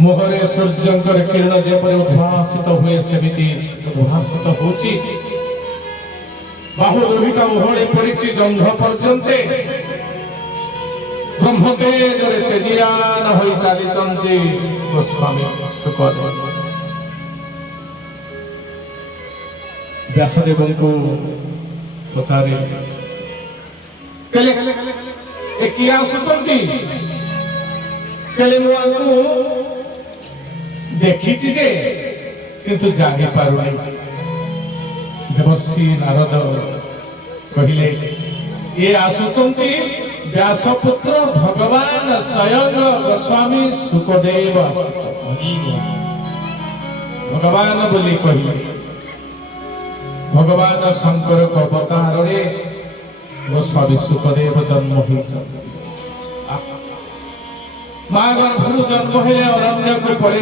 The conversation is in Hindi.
मुहरे सूर्यंकर किरण जेपरि उद्भासित हुए सेमिति उद्भासित होची बाहु दुहिता ओहळे पड़िछि जंघ पर्यन्ते ब्रह्मतेजरे तेजियान होई चालिचंती गोस्वामी सुखदेव व्यासदेव को पचारे केले ए किया सुचंती केले मुआंकु देखिछि जे किंतु जानि पारुनी देवर्षि नारद कहिले ये आसुचंती व्यासपुत्र भगवान स्वयं गोस्वामी सुखदेव भगवान बोली कहिले भगवान शंकर को अवतार रे गोस्वामी सुखदेव जन्म होइछथि मां गर्भरु जन्म हेले अरण्य को पड़े